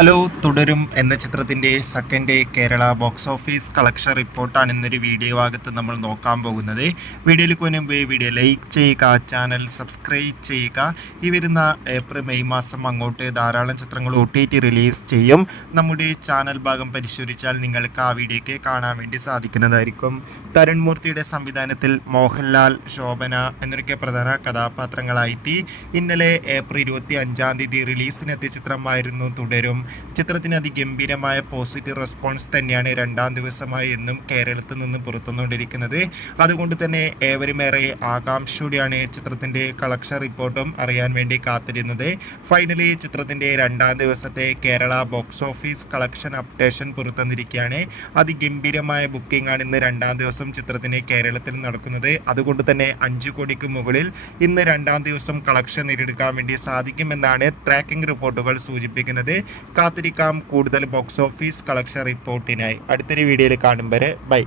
Hello തുടരും എന്ന ചിത്രത്തിൻ്റെ second day Kerala box office collection റിപ്പോർട്ടാണ് ഇന്നൊരു വീഡിയോ ഭാഗത്ത് നമ്മൾ നോക്കാൻ പോകുന്നത്. വീഡിയോയിൽ മുൻപ് വീഡിയോ ലൈക്ക് ചെയ്യുക, ചാനൽ സബ്സ്ക്രൈബ് ചെയ്യുക. ഈ വരുന്ന ഏപ്രിൽ മെയ് മാസം അങ്ങോട്ട് ധാരാളം ചിത്രങ്ങൾ OTT റിലീസ് ചെയ്യും. നമ്മുടെ ചാനൽ ഭാഗം പരിശോധിച്ചാൽ നിങ്ങൾക്ക് ആ വീഡിയോയ്ക്ക് കാണാൻ വേണ്ടി സാധിക്കുന്നതായിരിക്കും. തരുൺ മൂർത്തിയുടെ സംവിധാനത്തിൽ മോഹൻലാൽ, ശോഭന എന്നൊക്കെ പ്രധാന കഥാപാത്രങ്ങളായി ഇന്നലെ ഏപ്രിൽ 25 റിലീസിനെത്തിയ ചിത്രമായിരുന്നു തുടരും. ചിത്രത്തിന് അതിഗംഭീരമായ പോസിറ്റീവ് റെസ്പോൺസ് തന്നെയാണ് രണ്ടാം ദിവസമായി എന്നും കേരളത്തിൽ നിന്ന് പുറത്തുകൊണ്ടിരിക്കുന്നത്. അതുകൊണ്ട് തന്നെ ഏവരുമേറെ ആകാംക്ഷയോടെയാണ് ചിത്രത്തിൻ്റെ കളക്ഷൻ റിപ്പോർട്ടും അറിയാൻ വേണ്ടി കാത്തിരുന്നത്. ഫൈനലി ചിത്രത്തിൻ്റെ രണ്ടാം ദിവസത്തെ Kerala box office collection updation പുറത്തുവന്നിരിക്കുകയാണ്. അതിഗംഭീരമായ ബുക്കിംഗ് ആണ് ഇന്ന് രണ്ടാം ദിവസം ചിത്രത്തിന് കേരളത്തിൽ നടക്കുന്നത്. അതുകൊണ്ട് തന്നെ 5 കോടിക്ക് മുകളിൽ ഇന്ന് രണ്ടാം ദിവസം കളക്ഷൻ നേടിയെടുക്കാൻ വേണ്ടി സാധിക്കുമെന്നാണ് ട്രാക്കിംഗ് റിപ്പോർട്ടുകൾ സൂചിപ്പിക്കുന്നത്. കാത്തിരിക്കാം കൂടുതൽ ബോക്സ് ഓഫീസ് കളക്ഷൻ റിപ്പോർട്ടിനായി. അടുത്തൊരു വീഡിയോയിൽ കാണും വരെ ബൈ.